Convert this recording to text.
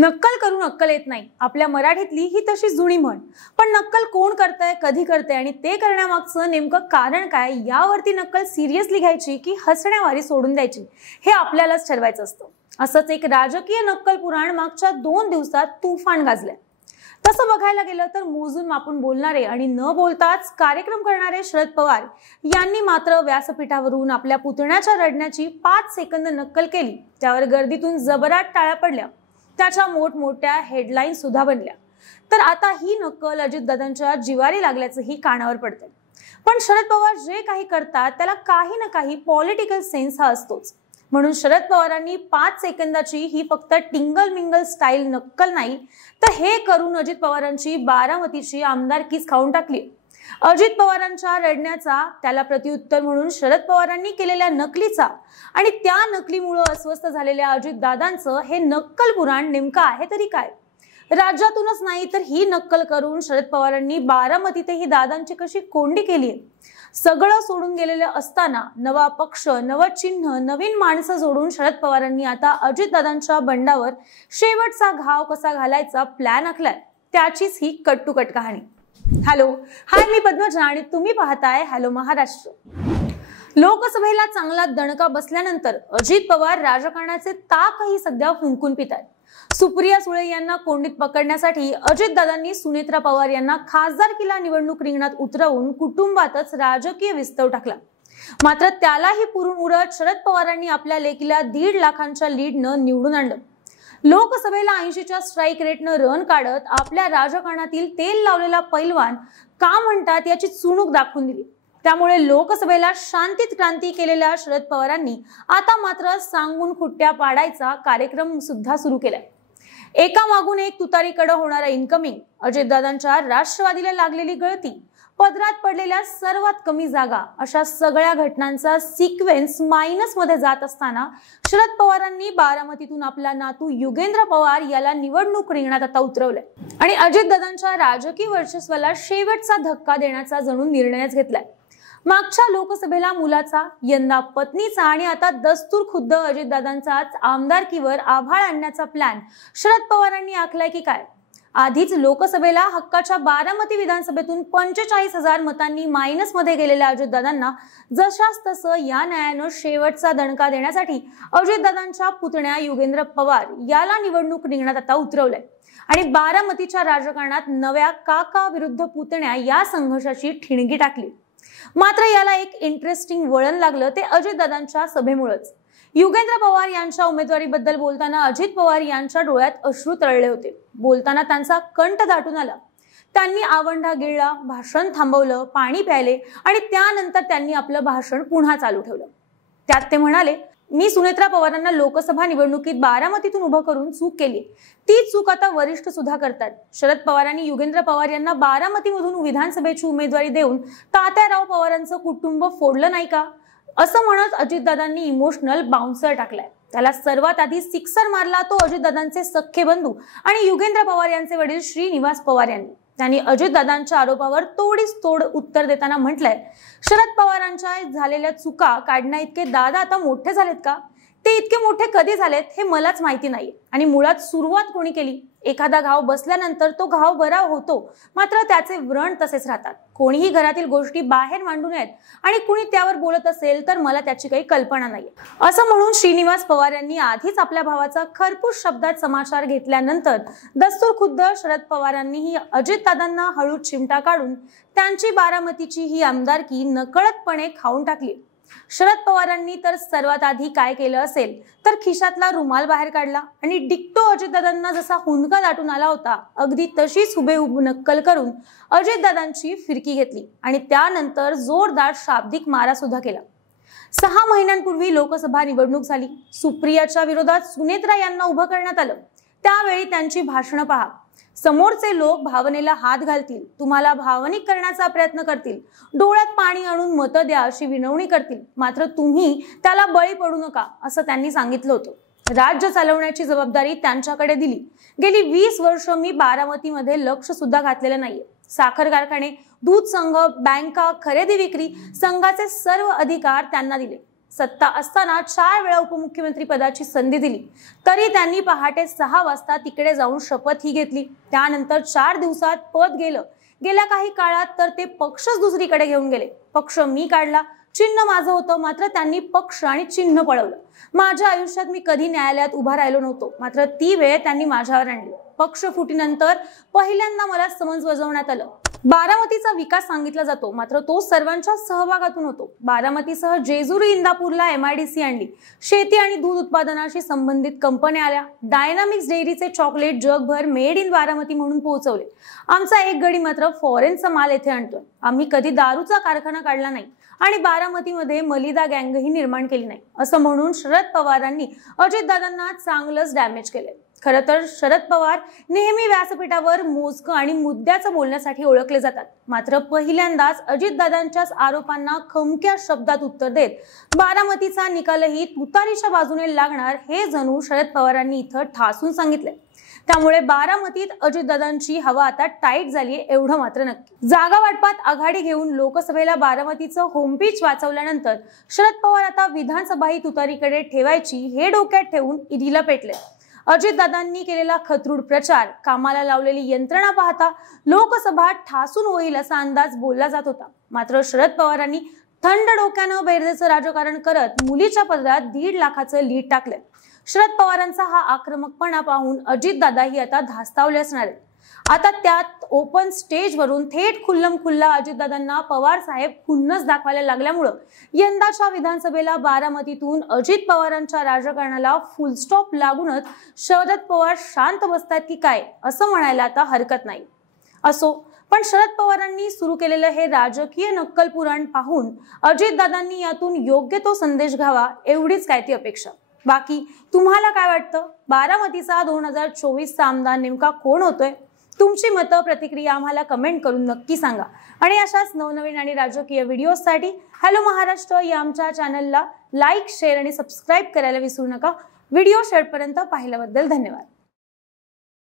नक्कल करून अक्कल येत नाही, आपल्या मराठीतली ही तशी जुनी म्हण. पण नक्कल कोण करतंय, कधी करतंय आणि ते करण्यामागचं नेमकं कारण काय, यावरती नक्कल सिरियसली घ्यायची की हसण्यावारी सोडून द्यायची, हे आपल्यालाच ठरवायचं असतं. असंच एक राजकीय नक्कल पुराण मागच्या 2 दिवसात तुफान गाजलंय. तसं बघायला गेलं तर मोजून मापून बोलणारे आणि न बोलताच कार्यक्रम करणारे शरद पवार यांनी मात्र व्यासपीठावरून आपल्या पुतण्याच्या रडण्याची 5 सेकंद नक्कल केली. त्यावर गर्दीतून जबराट टाळ्या पडल्या, त्याच्या मोठमोठ्या हेडलाईन सुद्धा बनल्या. तर आता ही नक्कल अजितदादांच्या जिवारी लागल्याचंही कानावर पडतंय. पण शरद पवार जे काही करतात त्याला काही ना काही पॉलिटिकल सेन्स हा असतोच. म्हणून शरद पवारांनी 5 सेकंदाची ही फक्त टिंगल मिंगल स्टाईल नक्कल नाही, तर हे करून अजित पवारांची बारामतीची आमदारकीच खाऊन टाकली. अजित पवारांच्या रडण्याचा त्याला प्रत्युत्तर म्हणून शरद पवारांनी केलेल्या नकलीचा आणि त्या नकलीमुळे अस्वस्थ झालेल्या अजितदादांचं हे नक्कल पुराण नेमकं आहे तरी काय? राज्यातूनच नाही तर ही नक्कल करून शरद पवारांनी बारामतीतही दादांची कशी कोंडी केली. सगळं सोडून गेलेलं असताना नवा पक्ष, नवं चिन्ह, नवीन माणसं जोडून शरद पवारांनी आता अजितदादांच्या बंडावर शेवटचा घाव कसा घालायचा प्लॅन आखलाय, त्याचीच ही कट टू कट कहाणी. हॅलो, हाय, मी पद्मजा आणि तुम्ही पाहताय हॅलो महाराष्ट्र. लोकसभेला चांगला दणका बसल्यानंतर अजित पवार राजकारणाचे ताकही सध्या फुंकून पितायत. सुप्रिया सुळे यांना कोंडीत पकडण्यासाठी अजितदादांनी सुनेत्रा पवार यांना खासदारकीला निवडणूक रिंगणात उतरवून कुटुंबातच राजकीय विस्तव टाकला. मात्र त्यालाही पुरून उरत शरद पवारांनी आपल्या लेकीला 1.5 लाखांच्या लीडनं निवडून आणलं. लोकसभेला 80च्या स्ट्राईक रेटनं रन काढत आपल्या राजकारणातील तेल लावलेला पैलवान का म्हणतात याची चुणूक दाखवून दिली. त्यामुळे लोकसभेला शांतीत क्रांती केलेल्या शरद पवारांनी आता मात्र सांगून खुट्ट्या पाडायचा कार्यक्रम सुद्धा सुरू केलाय. एका मागून एक तुतारीकडे होणारा इन्कमिंग, अजितदादांच्या राष्ट्रवादीला लागलेली गळती, पदरात पडलेल्या सर्वात कमी जागा, अशा सगळ्या घटनांचा सिक्वेन्स मायनस मध्ये जात असताना शरद पवारांनी बारामतीतून आपला नातू युगेंद्र पवार याला निवडणूक रिंगणात आता उतरवलंय आणि अजितदादांच्या राजकीय वर्चस्वाला शेवटचा धक्का देण्याचा जणू निर्णयच घेतलाय. मागच्या लोकसभेला मुलाचा, यंदा पत्नीचा आणि आता दस्तूर खुद्द अजितदादांचाच आमदारकीवर आभाळ आणण्याचा प्लॅन शरद पवारांनी आखलाय की काय? आधीच लोकसभेला हक्काच्या बारामती विधानसभेतून 45,000 मतांनी मायनस मध्ये गेलेल्या अजितदादांना जशास तसं या न्यायानं शेवटचा दणका देण्यासाठी अजितदादांच्या पुतण्या युगेंद्र पवार याला निवडणूक रिंगणात आता उतरवलंय आणि बारामतीच्या राजकारणात नव्या काका विरुद्ध पुतण्या या संघर्षाची ठिणगी टाकली. मात्र याला एक इंटरेस्टिंग वळण लागलं ते अजितदादांच्या सभेमुळेच. युगेंद्र पवार यांच्या उमेदवारीबद्दल बोलताना अजित पवार यांच्या डोळ्यात अश्रू तरळले होते. बोलताना त्यांचा कंठ दाटून आला. त्यांनी आवंढा गिळला, भाषण थांबवलं, पाणी प्यायले आणि त्यानंतर त्यांनी आपलं भाषण पुन्हा चालू ठेवलं. त्यात ते म्हणाले, मी सुनेत्रा पवारांना लोकसभा निवडणुकीत बारामतीतून उभं करून चूक केली. ती चूक आता वरिष्ठ सुद्धा करतात. शरद पवारांनी युगेंद्र पवार यांना बारामतीमधून विधानसभेची उमेदवारी देऊन तात्याराव पवारांचं कुटुंब फोडलं नाही का, असं म्हणत अजितदादांनी इमोशनल बाउन्सर टाकलाय. त्याला सर्वात आधी सिक्सर मारला तो अजितदादांचे सख्खे बंधू आणि युगेंद्र पवार यांचे वडील श्रीनिवास पवार यांनी. त्यांनी अजितदादांच्या आरोपावर तोडीस तोड उत्तर देताना म्हटलंय, शरद पवारांच्या झालेल्या चुका काढण्या इतके दादा आता मोठे झालेत का? ते इतके मोठे कधी झालेत हे मलाच माहिती नाही. आणि मुळात सुरुवात कोणी केली? एखादा घाव बसल्यानंतर तो घाव बरा होतो, मात्र त्याचे व्रण तसेच राहतात. कोणीही घरातील गोष्टी बाहेर मांडू नयेत आणि कुणी त्यावर बोलत असेल तर मला त्याची काही कल्पना नाही, असं म्हणून श्रीनिवास पवार यांनी आधीच आपल्या भावाचा खरपूस शब्दात समाचार घेतल्यानंतर दस्तूर खुद्द शरद पवारांनीही अजितदादांना हळू चिमटा काढून त्यांची बारामतीची ही आमदारकी नकळतपणे खाऊन टाकली. शरद पवारांनी तर सर्वात आधी काय केलं असेल तर खिशातला रुमाल बाहेर काढला आणि डिक्टो अजितदादांना जसा हुंदका दाटून आला होता अगदी तशीच हुबेहूब नक्कल करून अजितदादांची फिरकी घेतली आणि त्यानंतर जोरदार शाब्दिक मारा सुद्धा केला. 6 महिन्यांपूर्वी लोकसभा निवडणूक झाली. सुप्रियाच्या विरोधात सुनेत्रा यांना उभं करण्यात आलं. त्यावेळी त्यांची भाषणं पहा. समोरचे लोक भावनेला हात घालतील, तुम्हाला भावनिक करण्याचा प्रयत्न करतील, डोळ्यात पाणी आणून मतं द्या अशी विनवणी करतील, मात्र तुम्ही त्याला बळी पडू नका असं त्यांनी सांगितलं होतं. राज्य चालवण्याची जबाबदारी त्यांच्याकडे दिली. गेली 20 वर्ष मी बारामतीमध्ये लक्ष सुद्धा घातलेलं नाहीये. साखर कारखाने, दूध संघ, बँका, खरेदी विक्री, संघाचे सर्व अधिकार त्यांना दिले. सत्ता असताना 4 वेळा उपमुख्यमंत्री पदाची संधी दिली, तरी त्यांनी पहाटे 6 वाजता तिकडे जाऊन शपथही घेतली. त्यानंतर 4 दिवसात पद गेलं. गेल्या काही काळात तर ते पक्षच दुसरीकडे घेऊन गेले. पक्ष मी काढला, चिन्ह माझं होतं, मात्र त्यांनी पक्ष आणि चिन्ह पळवलं. माझ्या आयुष्यात मी कधी न्यायालयात उभा राहिलो नव्हतो, मात्र ती वेळ त्यांनी माझ्यावर आणली. पक्ष फुटीनंतर पहिल्यांदा मला समन्स बजावण्यात आलं. बारामतीचा विकास सांगितला जातो, मात्र तो सर्वांच्या सहभागातून होतो. बारामतीसह जेजुरी, इंदापूरला MIDC आणली. शेती आणि दूध उत्पादनाशी संबंधित कंपन्या आल्या. डायनामिक्स डेअरीचे चॉकलेट जगभर मेड इन बारामती म्हणून पोहोचवले. आमचा एक गडी मात्र फॉरेनचा माल येथे आणतोय. आम्ही कधी दारूचा कारखाना काढला नाही आणि बारामतीमध्ये मलिदा गँगही निर्माण केली नाही, असं म्हणून शरद पवारांनी अजितदादांना चांगलंच डॅमेज केलंय. खरं तर शरद पवार नेहमी व्यासपीठावर मोजकं आणि मुद्द्याचं बोलण्यासाठी ओळखले जातात, मात्र पहिल्यांदाच अजितदादांच्याच आरोपांना खमक्या शब्दात उत्तर देत बारामतीचा निकालही तुतारीच्या बाजूने लागणार हे जणू शरद पवारांनी इथं ठासून सांगितलंय. त्यामुळे बारामतीत अजितदादांची हवा आता टाईट झालीय एवढं मात्र नक्की. जागा वाटपात आघाडी घेऊन लोकसभेला बारामतीचं होमपिच वाचवल्यानंतर शरद पवार आता विधानसभाही तुतारीकडे ठेवायची हे डोक्यात ठेवून ईडीला पेटले. अजितदादांनी केलेला खतरूड प्रचार, कामाला लावलेली यंत्रणा पाहता लोकसभा ठासून होईल असा अंदाज बोलला जात होता. मात्र शरद पवारांनी थंड डोक्यानं बेरजेचं राजकारण करत मुलीच्या पदरात 1.5 लाखाचं लीड टाकलंय. शरद पवारांचा हा आक्रमकपणा पाहून अजितदादाही आता धास्तावले असणार आहेत. आता त्यात ओपन स्टेजवरून थेट खुल्लम-खुल्ला अजितदादांना पवार साहेब खुन्नस दाखवायला लागल्यामुळं यंदाच्या विधानसभेला बारामतीतून अजित पवारांच्या राजकारणाला फुलस्टॉप लागूनच शरद पवार शांत बसतात की काय असं म्हणायला आता हरकत नाही. असो, पण शरद पवारांनी सुरू केलेलं हे राजकीय नक्कल पुराण पाहून अजितदादांनी यातून योग्य तो संदेश घ्यावा एवढीच काय ती अपेक्षा. बाकी तुम्हाला काय वाटतं? बारामतीचा 2024चा आमदार नेमका कोण होतोय? तुमची मतं, प्रतिक्रिया आम्हाला कमेंट करून नक्की सांगा. आणि अशाच नवनवीन आणि राजकीय व्हिडिओसाठी हॅलो महाराष्ट्र या आमच्या चॅनलला लाईक, शेअर आणि सबस्क्राईब करायला विसरू नका. व्हिडिओ शेवटपर्यंत पाहिल्याबद्दल धन्यवाद.